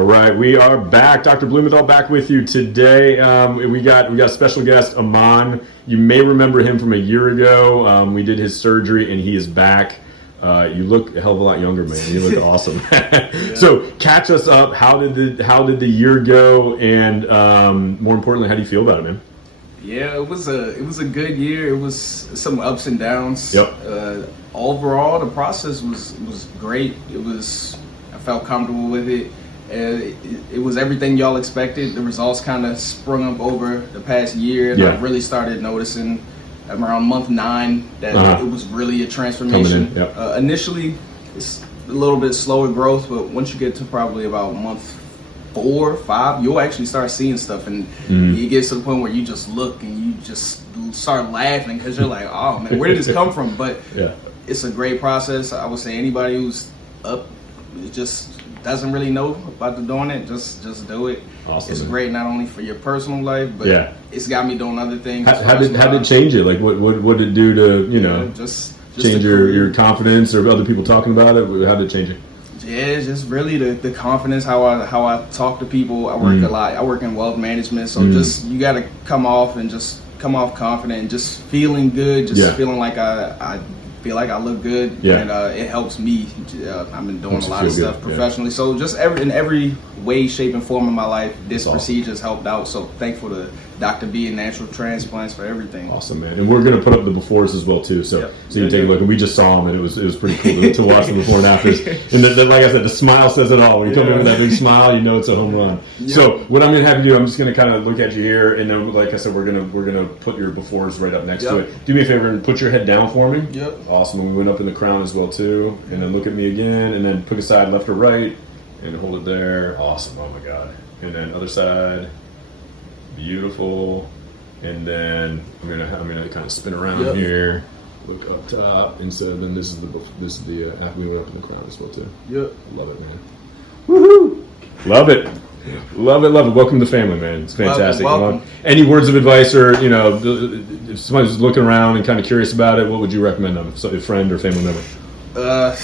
All right, we are back. Dr. Blumenthal back with you today. We got a special guest, Ahmon. You may remember him from a year ago. We did his surgery, and he is back. You look a hell of a lot younger, man. You look awesome. Yeah. So, catch us up. How did the year go? And more importantly, how do you feel about it, man? Yeah, it was a good year. It was some ups and downs. Yep. Overall, the process was great. I felt comfortable with it. It was everything y'all expected. The results kind of sprung up over the past year. And I really started noticing around month 9 that it was really a transformation. Yep. Initially, it's a little bit slower growth, but once you get to probably about month 4, 5, you'll actually start seeing stuff, and it gets to the point where you just look and you just start laughing because you're like, oh man, where did this come from? But it's a great process. I would say anybody who's up just doesn't really know about doing it, just do it. Awesome, it's man. Great not only for your personal life, but it's got me doing other things. How did it change it? Like what did it do to just change your confidence, or other people talking about it? How did it change it? Yeah, it's just really the confidence, how I talk to people. I work a lot. I work in wealth management, so just you got to come off confident and just feeling good, feeling like I feel like I look good, and it helps me. I've been doing a lot of stuff professionally, so just in every way, shape, and form of my life, this procedure has helped out. So thankful to Dr. B and Natural Transplants for everything. Awesome, man. And we're going to put up the befores as well too, so you can take a look. And we just saw them, and it was pretty cool to watch the before and afters. And like I said, the smile says it all. When you come in with that big smile, you know it's a home run. So what I'm going to have you do, I'm just going to kind of look at you here, and then like I said, we're gonna put your befores right up next to it. Do me a favor and put your head down for me. Awesome. And we went up in the crown as well too, and then look at me again, and then pick a side, left or right, and hold it there. Awesome. Oh my God. And then other side. Beautiful. And then I'm gonna kind of spin around here, look up top, and so then this is the after we went up in the crown as well too. Love it, man. Woohoo! Love it. Love it. Welcome to the family, man. It's fantastic. Welcome. Any words of advice, or if somebody's looking around and kind of curious about it, what would you recommend them? So, a friend or family member?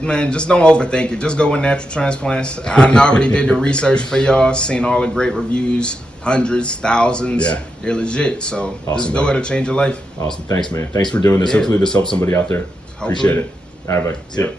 Man, just don't overthink it. Just go with Natural Transplants. I already did the research for y'all, seen all the great reviews, hundreds, thousands. They're legit. So just do it to change your life. Awesome. Thanks, man. Thanks for doing this. Hopefully this helps somebody out there. Appreciate it. All right, bye. See ya.